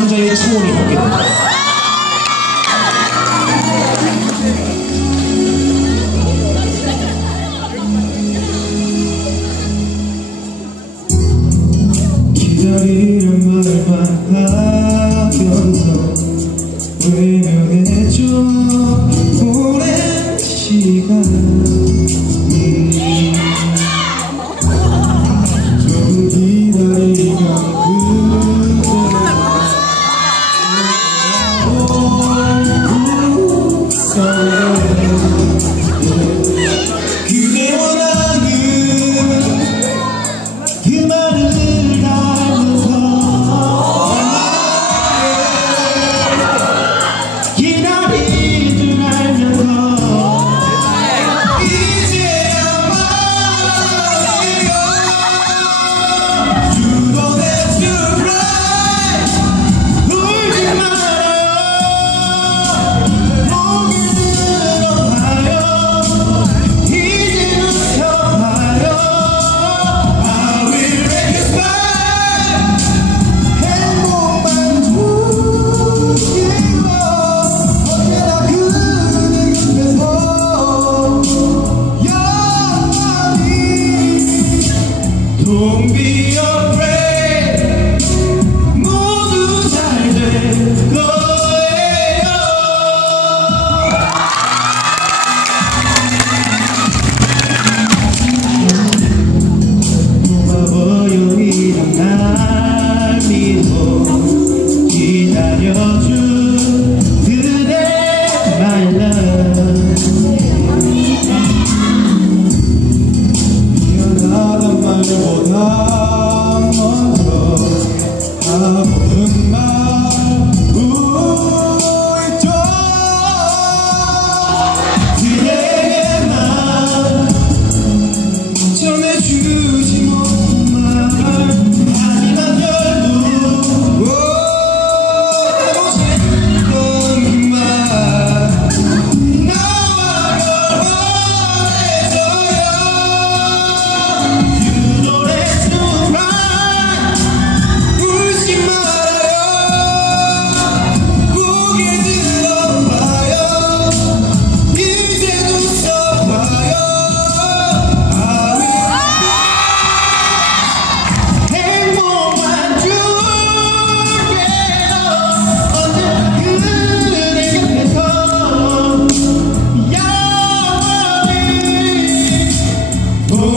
남자의 초원을 걷게 된다. 기다리는 말만 하면서 외면해줘 오랜 시간 Senhor. Don't be afraid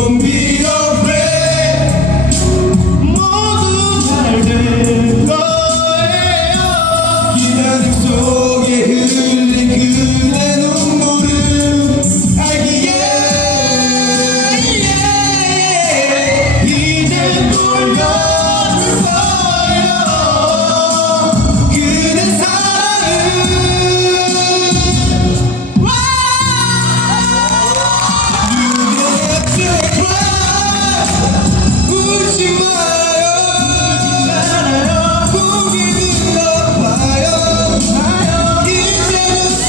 be